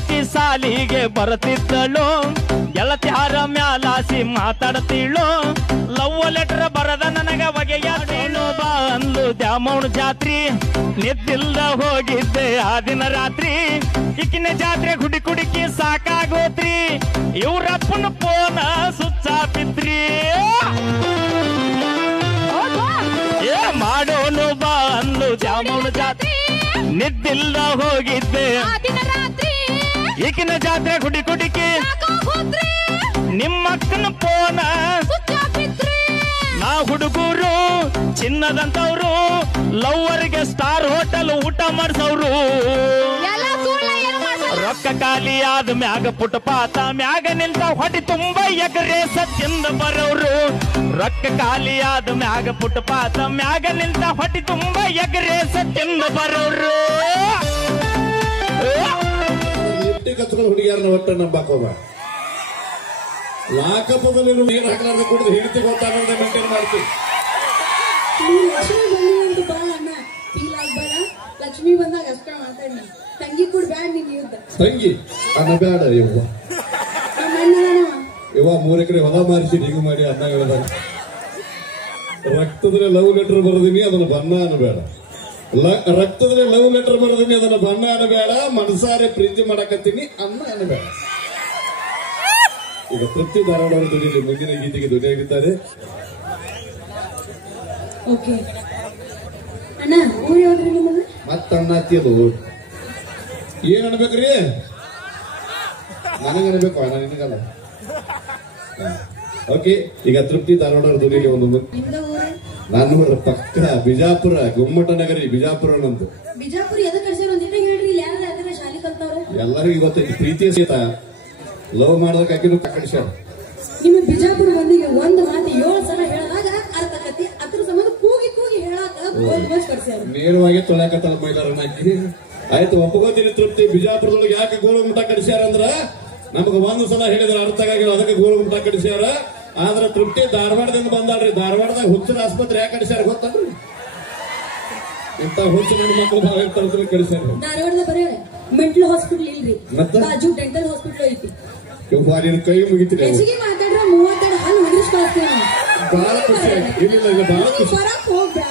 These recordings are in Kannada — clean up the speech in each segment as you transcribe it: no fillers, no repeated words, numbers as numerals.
ಯುವತಿ ಸಾಲಿಗೆ ಬರುತ್ತಿದ್ದಳು, ಗೆಳತಿಯಾರ ಮ್ಯಾಲಾಸಿ ಮಾತಾಡ್ತಿಳು. ಲವ್ ಲೆಟರ್ ಬರದ ನನಗ ಬಗೆಯಾಡೇನು ಬಾ ಅಂದ್ಲು ದ್ಯಾಮವ್ವನ ಜಾತ್ರಿ. ನಿದ್ದಿಲ್ದ ಹೋಗಿದ್ದೆ ಆ ದಿನ ರಾತ್ರಿ, ಇಕ್ಕಿನ ಜಾತ್ರೆ ಹುಡಿ ಕುಡಿಕಿ ಸಾಕಾಗೋತ್ರಿ. ಇವ್ರಪ್ಪನ ಫೋನ ಸುಚ್ಚ ಬಿತ್ರಿ. ಏ ಮಾಡೋನು ಬಾ ಅಂದ್ಲು ದ್ಯಾಮವ್ವನ ಜಾತ್ರಿ. ನಿದ್ದಿಲ್ದ ಹೋಗಿದ್ದೆ ಈಗಿನ ಜಾತ್ರೆ ಹುಡಿ ಕುಡಿಕಿ ನಿಮ್ಮಕ್ಕನ ಫೋನ. ನಾ ಹುಡುಗರು ಚಿನ್ನದಂತವ್ರು, ಲವ್ವರ್ಗೆ ಸ್ಟಾರ್ ಹೋಟೆಲ್ ಊಟ ಮಾಡಿಸವ್ರು. ರೊಕ್ಕ ಖಾಲಿ ಆದ ಮ್ಯಾಗ ಪುಟಪಾತ ಮ್ಯಾಗ ನಿಂತ ಹೊಡಿ ತುಂಬ ಎಗರೇಸ ತಿಂದ ಬರೋರು. ರೊಕ್ಕ ಖಾಲಿ ಆದ ಮ್ಯಾಗ ಪುಟಪಾತ ಮ್ಯಾಗ ನಿಂತ ಹೊಡಿ ತುಂಬ ಎಗರೇಸ ತಿಂದ ಬರೋರು. ಹುಡುಗಿಯಾರನ್ನ ಒಟ್ಟ ನಂಬಾಕೋಬ. ಲಾಕಪ್ಪದಲ್ಲಿ ನೀರು ಹಾಕಲಾರ್ದ ಕುಡಿದು ಹಿಡಿತು ಗೊತ್ತಾಗದೆ ಮೇಂಟೈನ್ ಮಾಡ್ತೀವಿ. ಲಕ್ಷ್ಮಿ ಬಂದಾಗ ಅಷ್ಟ ಮಾತಾಡಿ. ತಂಗಿ ಕೂಡ ಬ್ಯಾಡ ನೀನು ಯುದ್ಧ. ತಂಗಿ ಅನ್ನ ಬ್ಯಾಡ ಇವ ಇವ 3 ಎಕರೆ ಹೊಲ ಮಾರಿಸಿ ಹೀಗ ಮಾಡಿ ಅನ್ನ ಹೇಳಿದಾಗ ರಕ್ತದಲ್ಲಿ ಲವ್ ಲೆಟರ್ ಬರದೀನಿ ಅದನ್ನ ಬಣ್ಣ ಅನ್ನಬೇಡ. ರಕ್ತದಲ್ಲಿ ಲವ್ ಲೆಟರ್ ಬರದೀನಿ ಅದನ್ನ ಬಣ್ಣ ಅನ್ನಬೇಡ. ಮನಸಾರೆ ಪ್ರೀತಿ ಮಾಡಕತ್ತೀನಿ ಅನ್ನ ಅನ್ನಬೇಡ. ಈಗ ತೃಪ್ತಿ ಧಾರವಾಡ ಧ್ವನಿಯಲ್ಲಿ ಮುಂದಿನ ಗೀತೆಗೆ ಧ್ವನಿಯಾಗಿದ್ದಾರೆ. ಅಣ್ಣ ಊರು ಯಾವ್ದ್ರಿ ನಿಮ್ಮದು? ಮತ್ತ ಅನ್ನ ಹತ್ತಿಯದು ಏನ್ ಅನ್ಬೇಕ್ರಿ? ನನಗ ಅನ್ಬೇಕು, ಅಣ್ಣ ನಿನಗಲ್ಲ. ಓಕೆ, ಈಗ ತೃಪ್ತಿ ಧಾರವಾಡ ಧ್ವನಿಯಲ್ಲಿ ಒಂದು ನಾನು ಪಕ್ಕ ಬಿಜಾಪುರ ಗುಮ್ಮಟ ನಗರಿ ಬಿಜಾಪುರ ನಂದು. ಬಿಜಾಪುರ ಎದಕ್ಕೆ ಕಳ್ಸ್ಯಾರ ಅಂತ ಹೇಳ್ರಿ. ಯಾರು ಅದನ್ನ ಶಾಲೆ ಕಲ್ತವ್ರೆ? ಎಲ್ಲರಿಗೂ ಇವತ್ತೈತಿ ಪ್ರೀತಿ ಸೀತ ಲವ್ ಮಾಡೋದಕ್ಕೆ ಹಾಕಿದ್ರು ಕಳಿಸ್ಯಾರ. ನಿಮ್ಮ ಬಿಜಾಪುರ ಮಂದಿಗೆ ಒಂದು ಮಾತು 7 ಸಲ ಹೇಳಿದಾಗ ಅರ್ಥ ಆಕತಿ. ಅದ್ರ ಸಂಬಂಧ ಕೂಗಿ ಕೂಗಿ ಹೇಳಾಕ ಕಳ್ಸ್ಯಾರ. ನೇರವಾಗಿ ತೊಳ್ಯಾಕತ್ತಲ್ಲ ಮೈಲಾರನ್ನ ಹಾಕಿ. ಆಯ್ತು, ಒಪ್ಪಗೋತೀನಿ ತೃಪ್ತಿ. ಬಿಜಾಪುರದೊಳಗೆ ಯಾಕೆ ಗೋಲಗುಮಟ ಕಳಿಸ್ಯಾರ ಅಂದ್ರ ನಮಗ ಒಂದು ಸಲ ಹೇಳಿದ್ರ ಅರ್ಥ ಆಗಿಲ್ಲ, ಅದಕ್ಕೆ ಗೋಲಗುಮಟ ಕಳಿಸ್ಯಾರ. ಆದ್ರ ತೃಪ್ತಿ ಧಾರವಾಡದಿಂದ ಬಂದಾಳ್ರಿ. ಧಾರವಾಡದಾಗ ಹುಚ್ಚಿನ ಆಸ್ಪತ್ರೆ ಯಾಕೆ ಕಳಿಸ್ಯಾರ ಗೊತ್ತಲ್ರಿ? ಇಂತ ಹುಚ್ಚು ನನ್ನ ಮಕ್ಕಳು ಭಾಳ ಕಳಿಸ್ಯಾರ. ಧಾರವಾಡದ ಬರೀ ಮೆಂಟಲ್ ಹಾಸ್ಪಿಟಲ್ ಇಲ್ರಿ, ಬಾಜು ಡೆಂಟಲ್ ಹಾಸ್ಪಿಟಲ್ ಐತಿ. ಕೈ ಮುಗಿತೀರಿ. ಹೆಚ್ಚಿಗೆ ಮಾತಾಡ್ರ 32 ಹಲ್ಲು ಉದುರಿಸಿ ಕಳಿಸ್ತೇವೆ. ಬಹಳ ಖುಷಿ ಆಯ್ತು. ಇಲ್ಲ ಬಹಳ ಖುಷಿ. ಬರಕ್ ಹೋಗ್ಬೇಡ,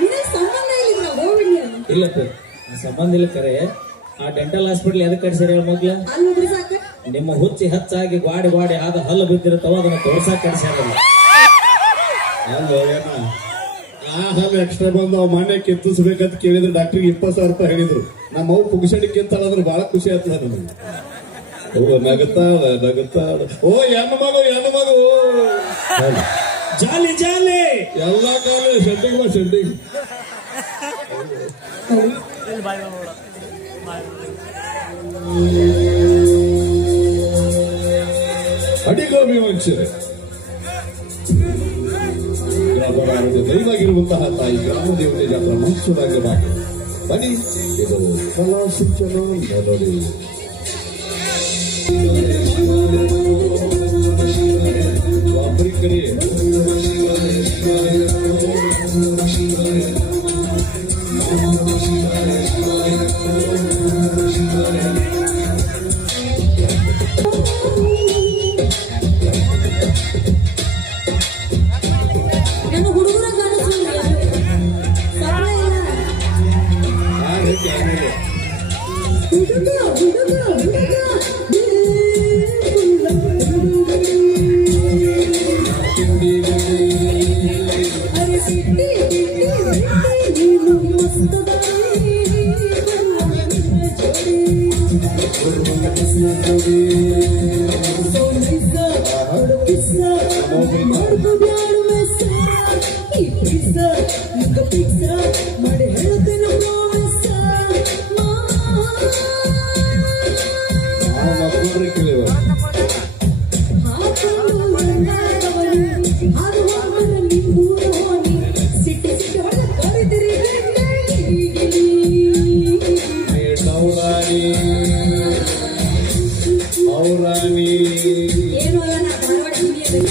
ನಿನಗೆ ಸಂಬಂಧ ಇಲ್ಲ. ಹೋಗ್ಬಿಡಿ. ಇಲ್ಲ ಸಂಬಂಧ ಇಲ್ಲ. ಕರೆ ಆ ಡೆಂಟಲ್ ಹಾಸ್ಪಿಟಲ್ ಎದಕ್ಕೆ ಕಟ್ಸಿರ ಮೊದ್ಲ? ಹಲ್ಲು ಉದುರಿಸಾಕ. ನಿಮ್ಮ ಹುಚ್ಚಿ ಹೆಚ್ಚಾಗಿ ಗ್ವಾಡಿ ಗ್ವಾಡಿ ಆದ ಹಲ್ಲು ಬಿದ್ದಿರುತ್ತವ, ಅದನ್ನ ತೋರ್ಸಾಕ ಕಟ್ಸ್ಯಾರಲ್ಲ. ಅಲ್ಲೋ ಏನ ಆ ಹಲ್ಲು ಎಕ್ಸ್ಟ್ರಾ ಬಂದು ಅವ್ ಮನೆ ಕೆತ್ತಿಸ್ಬೇಕಂತ ಕೇಳಿದ್ರು. ಡಾಕ್ಟರ್ಗೆ 20,000 ರೂಪಾಯಿ ಹೇಳಿದ್ರು. ನಮ್ಮ ಅವು ಪುಗ್ಸಡಿಕ್ಕಿಂತಳಾದ್ರೆ ಬಹಳ ಖುಷಿ ಆಗ್ತದ ನಮಗೆ. ನಗುತ್ತಾಳ. ಓ ಹೆಣ್ಣು ಮಗು ಜಾಲಿ ಜಾಲಿ ಎಲ್ಲಾ ಕಾಲ ಶೆಡ್ಡಿಗೆ ಅಡಿಗೋಬಿ ವಂಚನೆ ದೈವಾಗಿರುವಂತಹ ತಾಯಿ ಗ್ರಾಮ ದೇವತೆ ಜಾತ್ರಾ ಮಹೋತ್ಸವವಾಗಿ ಬನ್ನಿ. ಇದು ಕಲಾ ಸೂಚನ ನೋಡಿ. ಅಂಬರೀಕರಿ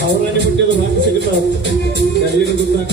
ಅವರನ್ನೇ ಬಿಟ್ಟಿದ್ದು ಮಾತು ಸಿಗುತ್ತಾ ಕೈಯನ್ನು ಗೊತ್ತಾಕ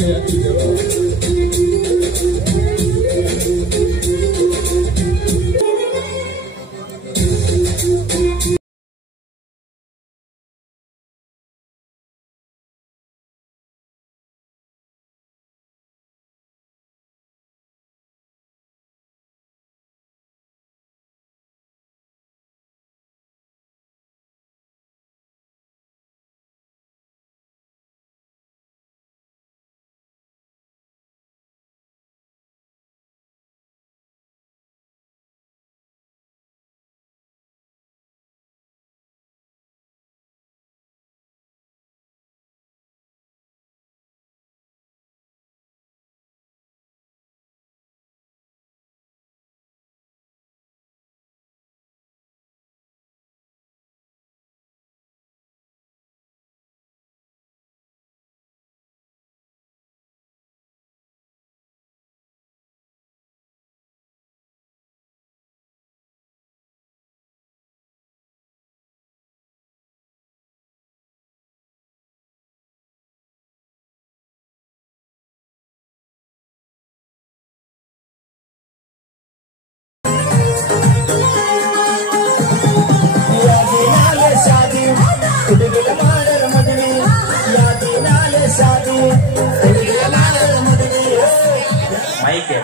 ಮೈಕೆ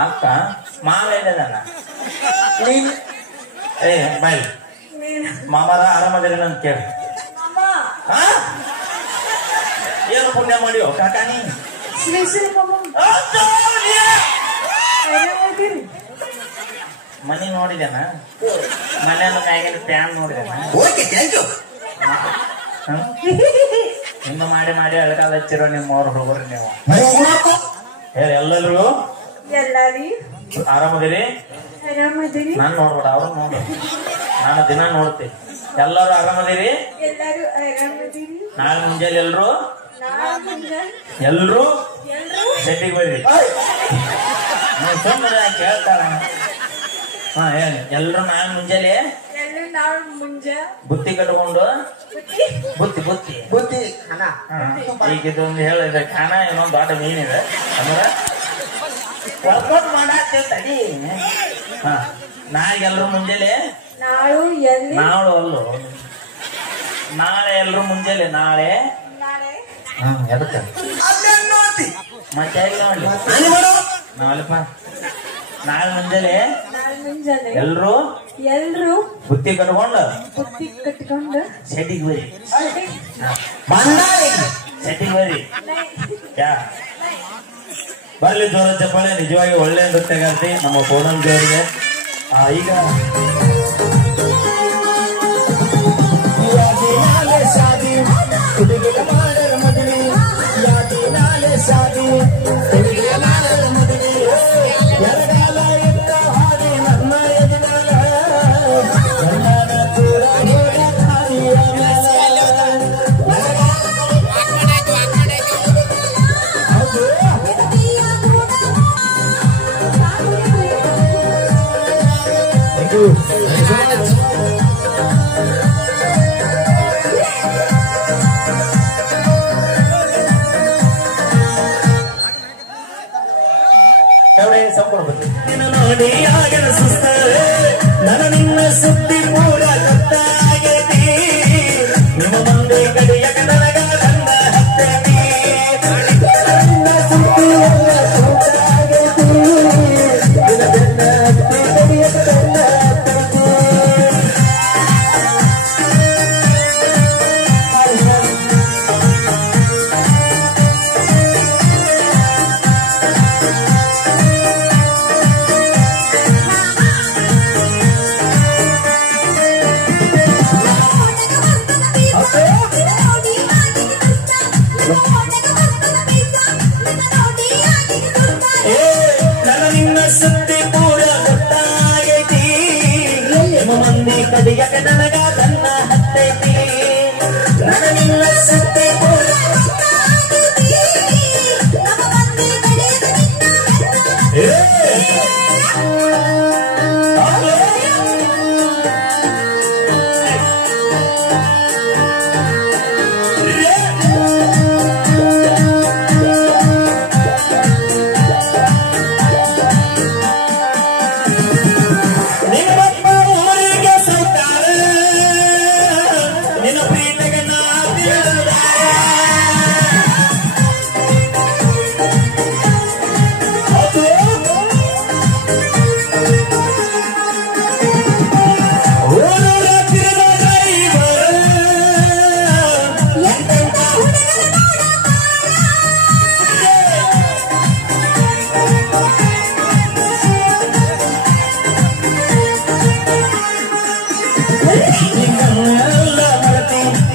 ಅಕ್ಕ ಮಾವ ಏನಿದಾನ ಏ ಬೈ ಮಾಮಾರ ಆರಾಮದಿರೇನ ಅಂತ ಕೇಳಿ ಏನು ಪುಣ್ಯ ಮಾಡಿಯೋ ಕಾಕಾನಿ ಮನಿ ನೋಡಿದೇನ ಮನೆಯ ಮ್ಯಾಗಿನ ಪ್ಯಾನ್ ನೋಡಿದೇನ ಇನ್ನು ಮಾಡಿ ಮಾಡಿ ಅಳಕಾಲ ಹಚ್ಚಿರೋ ನಿಮ್ಮವ್ರು ಹುಡುಗರು ನೀವು ಹೇಳಿ ಎಲ್ಲರೂ ಆರಾಮದಿರಿ ನಾನ್ ನೋಡ್ಬೇಡ ಅವ್ರು ನೋಡ ನಾನು ದಿನ ನೋಡ್ತೀನಿ ಎಲ್ಲರೂ ಆರಾಮದಿರಿ ನಾಳೆ ಮುಂಜಾನೆ ಎಲ್ರು ಶೆಟ್ಟಿಗೆ ಬರ್ರಿ ಸುಮ್ಮನೆ ಕೇಳ್ತಾಳ ಹಾ ಹೇಳಿ ಎಲ್ರು ನಾಳೆ ಮುಂಜಾನೆ ಬುತ್ತಿ ಕಟ್ಕೊಂಡು ಬುತ್ತಿ ಈಗ ಇದೊಂದು ಹೇಳಿದ್ರೆ ಖಾನ ಇನ್ನೊಂದು ದೊಡ್ಡ ಮೀನಿದೆ ಅಂದ್ರೆ ವರ್ಕೌಟ್ ಮಾಡಾಕ್ತೇವ್ ತಡಿ ಹಾ ನಾಳೆ ಎಲ್ರು ಮುಂಜಾನೆ ನಾಳೆ ಎಲ್ರು ಮುಂಜಾನೆ ನಾಳೆ ಎದಕ್ಕ ಮತ್ತೆ ನೋಡ್ಲಿ ನಾಳೆಪ್ಪ ನಾಳೆ ಮುಂಜಾನೆ ಎಲ್ರು ಬುತ್ತಿ ಕಟ್ಕೊಂಡು ಶೆಟ್ಟಿಗೆ ಬರ್ರಿ ಶೆಟ್ಟಿಗೆ ಬರ್ರಿ ಯಾ ಬರ್ಲಿ ಜೋರ ಚಪ್ಪಾಳೆ ನಿಜವಾಗಿ ಒಳ್ಳೆ ನೃತ್ಯಗಾರ್ತಿ ನಮ್ಮ ಪೂನಂ ಜೋರಿಗೆ ಈಗ ನನ್ನ ನಿನ್ನ ಸುದ್ದಿ ಪೂರ ಗೊತ್ತಾಗೈತಿ ನಿಮ್ಮ ಮುಂದೆ ಕಡಿಯಕ ನನಗ ನನ್ನ ಹತ್ತೈತಿ ನನ್ನ ಸುದ್ದಿ ಎಲ್ಲ ಗೊತ್ತಾಗೈತಿ ನನ್ನ ಹತ್ತಿ ಕಡಿಯಕ ನನ್ನ ಹತ್ತೈತಿ ಕಡಿಯಕ ನನಗ ನನ್ನ ಹತ್ತೈತಿ ನನ್ನ ನಿನ್ನ ಸುದ್ದಿ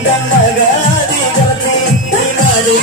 ಗಂಗಗಾದಿ ಗತಿ ಮಾಡಿ